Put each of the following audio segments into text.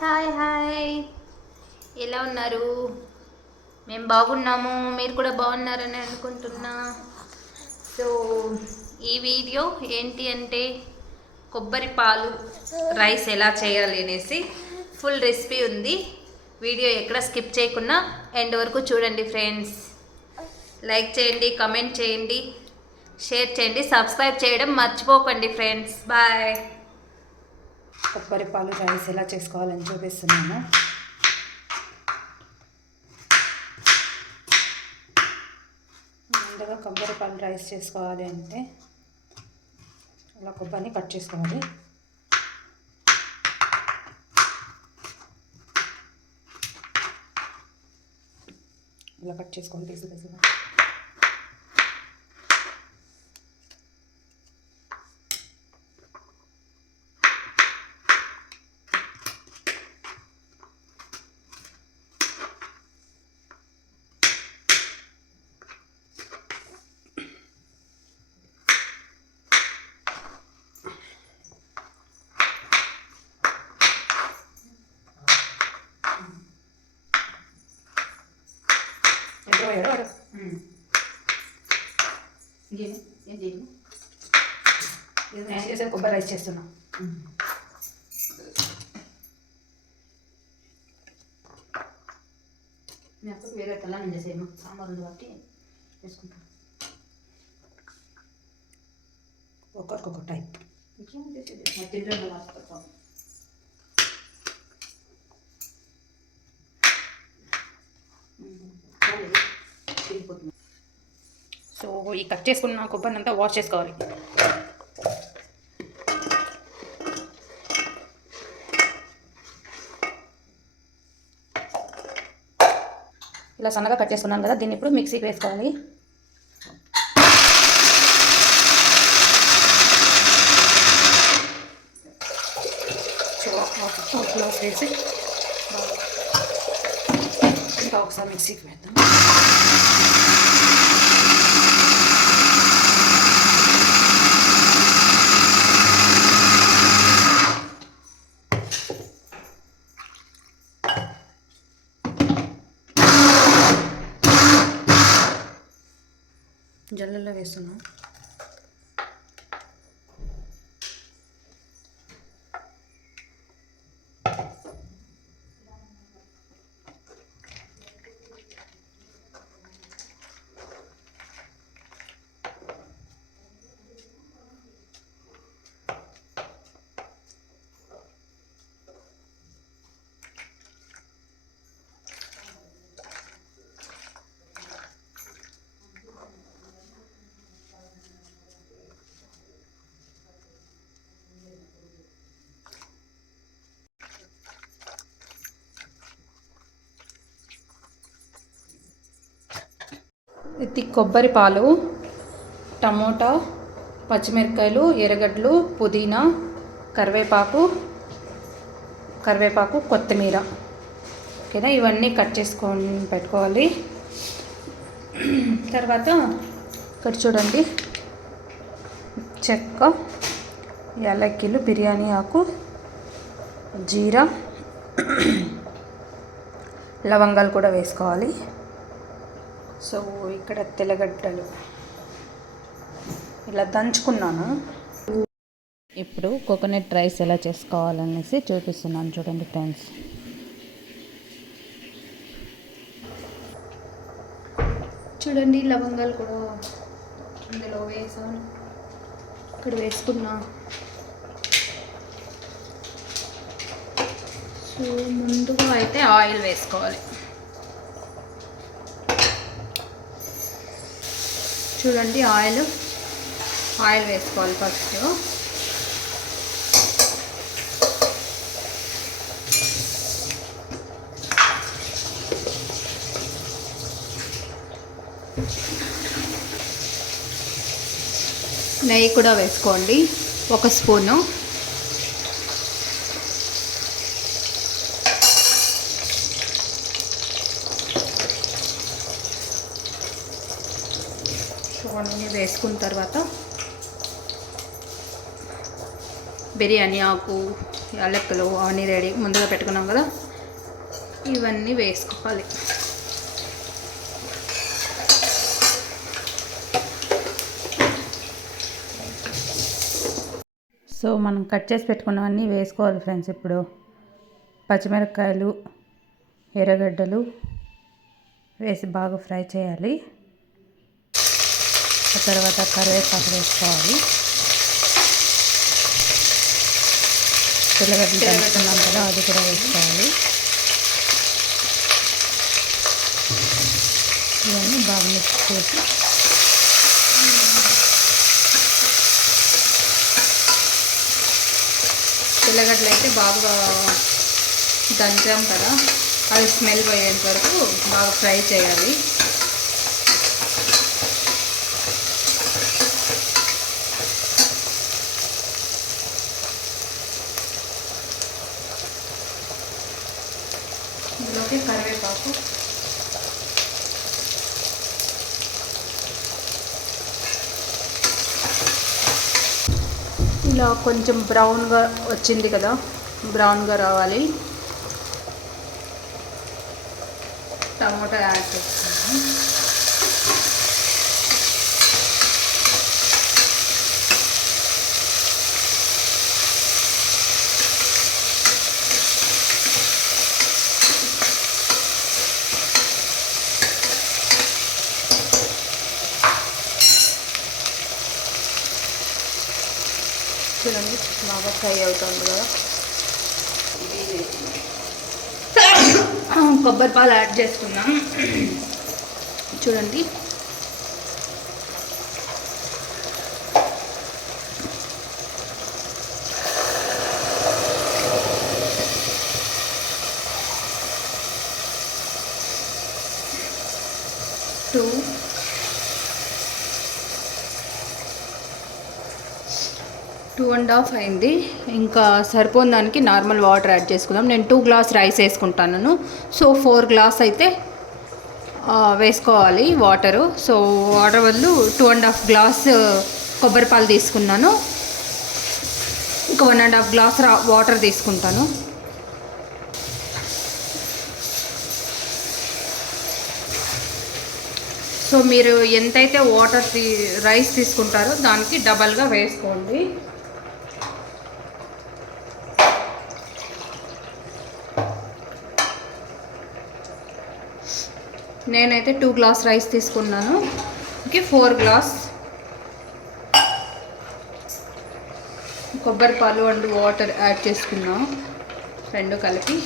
Hi hi. ఎలా ఉన్నారు? మేము బాగున్నాము. మీరు కూడా బాగున్నారని అనుకుంటున్నా. సో ఈ వీడియో ఏంటి అంటే కొబ్బరి పాలు రైస్ ఎలా చేయాలి అనేసి ఫుల్ రెసిపీ ఉంది. వీడియో ఎక్కడ స్కిప్ చేయకుండా ఎండ్ వరకు చూడండి ఫ్రెండ్స్. లైక్ చేయండి కమెంట్ చేయండి షేర్ చేయండి సబ్స్క్రైబ్ చేయడం మర్చిపోకండి ఫ్రెండ్స్. బాయ్. కొబ్బరి పాలు రైస్ ఎలా చేసుకోవాలని చూపిస్తున్నాను. ముందుగా కొబ్బరి పాలు రైస్ చేసుకోవాలి అంటే ఇలా కొబ్బరిని కట్ చేసుకోవాలి. ఇలా కట్ చేసుకోవాలి. పీసు కొబ్బరి రైస్ చేస్తున్నా మీ అక్కకు వేరే తెల్ల నేను చేసేయమ్మా సాంబార్ ఉంది కాబట్టి వేసుకుంటాను ఒక్కొక్క టైప్ ఇంకేం చేసేది? మా తింటే లాస్ట్ సో ఈ కట్ చేసుకున్న కొబ్బరిని అంతా వాష్ చేసుకోవాలి. ఇలా సన్నగా కట్ చేసుకున్నాం కదా దీన్ని ఇప్పుడు మిక్సీకి వేసుకోవాలి. సో వేసి ఇంకా ఒకసారి మిక్సీకి వేద్దాం. ఇది కొబ్బరి పాలు టమోటా పచ్చిమిరపకాయలు ఎర్రగడ్డలు పుదీనా కరివేపాకు కరివేపాకు కొత్తిమీర. ఓకేనా? ఇవన్నీ కట్ చేసుకొని పెట్టుకోవాలి. తర్వాత ఇక్కడ చూడండి. చెక్క యాలక్కిలు బిర్యానీ ఆకు జీరా లవంగాలు కూడా వేసుకోవాలి. సో ఇక్కడ తెల్లగడ్డలు. ఇలా దంచుకున్నాను. ఇప్పుడు కోకోనట్ రైస్ ఎలా చేసుకోవాలనేసి చూపిస్తున్నాను చూడండి ఫ్రెండ్స్. చూడండి లవంగాలు కూడా ఇందులో వేసాను. ఇక్కడ వేసుకున్నా. సో ముందుగా అయితే ఆయిల్ వేసుకోవాలి. చూడండి ఆయిల్. ఆయిల్ వేసుకోవాలి ఫస్ట్. నెయ్యి కూడా వేసుకోండి. ఒక స్పూను. సో వేసుకున్న తర్వాత బిర్యానీ ఆకు యాలక్కలు అవన్నీ రెడీ ముందుగా పెట్టుకున్నాం కదా. ఇవన్నీ వేసుకోవాలి. సో మనం కట్ చేసి పెట్టుకున్నవన్నీ వేసుకోవాలి ఫ్రెండ్స్ ఇప్పుడు. పచ్చిమిరపకాయలు ఎర్రగడ్డలు వేసి బాగా ఫ్రై చేయాలి. తర్వాత కరివేపాకు వేసుకోవాలి. తెల్లగడ్డలు దంచుకున్నాం కదా అది కూడా వేసుకోవాలి. ఇవన్నీ బాగా మిక్స్ చేసి తెల్లగడ్డలు అయితే బాగా దంచాం కదా అది స్మెల్ పోయేంత వరకు బాగా ఫ్రై చేయాలి. ఇందులోకి కరివేపాకు. ఇలా కొంచెం బ్రౌన్గా వచ్చింది కదా బ్రౌన్గా రావాలి. టమాటా యాడ్ చేస్తాను చూడండి బాగా ఫ్రై అవుతుంది కదా. కొబ్బరి పాలు యాడ్ చేసుకున్నాం చూడండి టూ టూ అండ్ హాఫ్ అయింది. ఇంకా సరిపోని దానికి నార్మల్ వాటర్ యాడ్ చేసుకుందాం. నేను టూ గ్లాస్ రైస్ వేసుకుంటాను. సో ఫోర్ గ్లాస్ అయితే వేసుకోవాలి వాటరు. సో వాటర్ బదులు టూ అండ్ హాఫ్ గ్లాస్ కొబ్బరి పాలు తీసుకున్నాను. ఇంకా one and half glass raw water తీసుకుంటాను. సో మీరు ఎంతైతే వాటర్ తీ రైస్ తీసుకుంటారో దానికి డబల్గా వేసుకోండి. నేనైతే టూ గ్లాస్ రైస్ తీసుకున్నాను. Okay four glass. కొబ్బరి పాలు అండ్ వాటర్ యాడ్ చేసుకున్నాం రెండు కలిపి.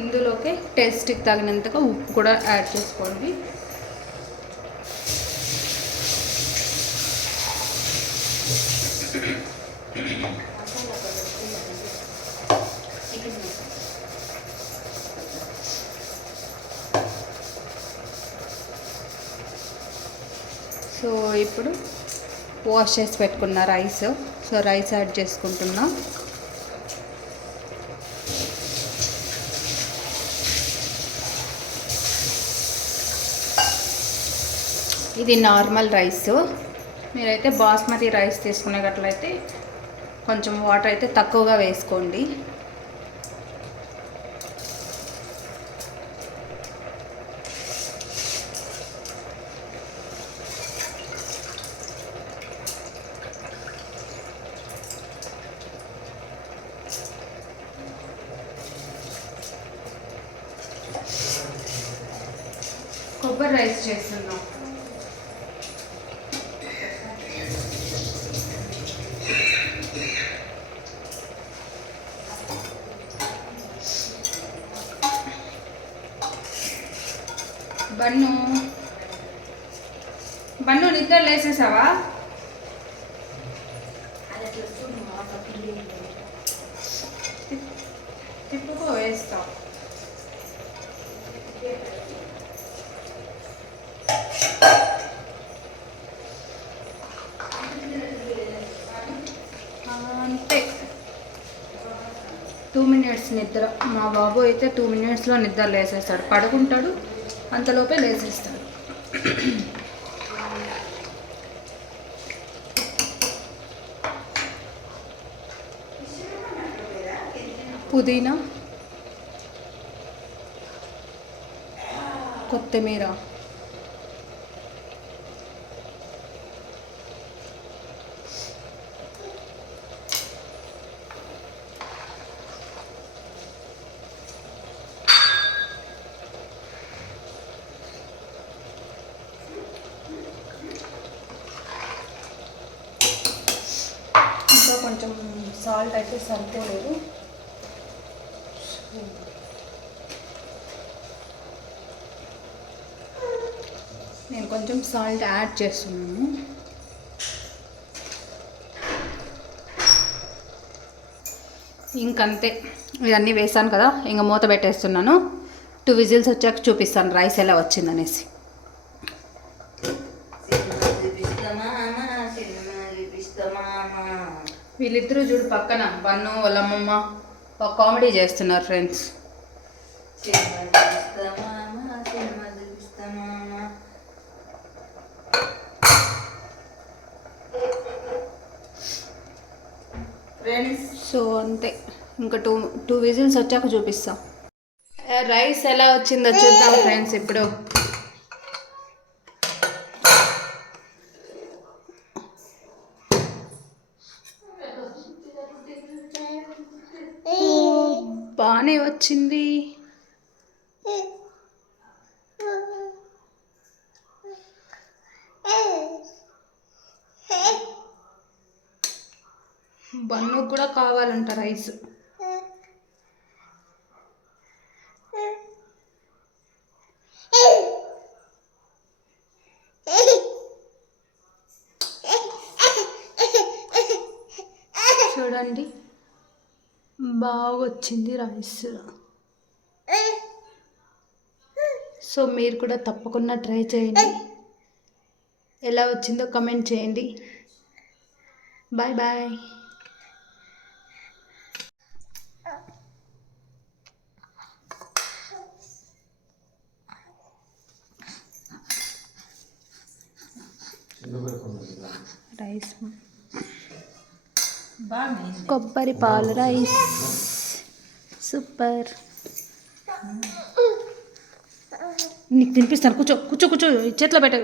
ఇందులోకి టేస్ట్కి తగినంతగా ఉప్పు కూడా యాడ్ చేసుకోండి. సో ఇప్పుడు వాష్ చేసి పెట్టుకున్న రైస్ సో రైస్ యాడ్ చేసుకుంటున్నా. ఇది నార్మల్ రైస్ మీరైతే బాస్మతి రైస్ తీసుకునేటట్లయితే కొంచెం వాటర్ అయితే తక్కువగా వేసుకోండి. కొబ్బరి రైస్ చేస్తున్నాం. బన్ను. బన్ను నిద్ర లేసేసావా? తిప్పుకో వేస్తావు నిద్ర. మా బాబు అయితే టూ మినిట్స్లో నిద్ర లేసేస్తాడు. పడుకుంటాడు అంతలోపే లేసేస్తాడు. పుదీనా కొత్తిమీర. కొంచెం సాల్ట్ అయితే సరిపోలేదు. నేను కొంచెం సాల్ట్ యాడ్ చేస్తున్నాను. ఇంకంతే. ఇవన్నీ వేసాను కదా ఇంకా మూత పెట్టేస్తున్నాను. టూ విజిల్స్ వచ్చాక చూపిస్తాను రైస్ ఎలా వచ్చిందనేసి. వీళ్ళిద్దరూ చూడు పక్కన బన్ను వాళ్ళ అమ్మమ్మ ఒక కామెడీ చేస్తున్నారు ఫ్రెండ్స్. సో అంతే ఇంకా టూ టూ విజిల్స్ వచ్చాక చూపిస్తాం. రైస్ ఎలా వచ్చిందో చూద్దాం ఫ్రెండ్స్ ఇప్పుడు. బాగానే వచ్చింది. బన్ను కూడా కావాలంట రైస్. చూడండి. బాగా వచ్చింది రైస్ సో మీరు కూడా తప్పకుండా ట్రై చేయండి. ఎలా వచ్చిందో కమెంట్ చేయండి. Bye bye. రైస్. కొబ్బరి పాలు రైస్. సూపర్. నీకు తినిపిస్తాను. కూర్చో కూర్చో కూర్చో. చేతిలో పెట్ట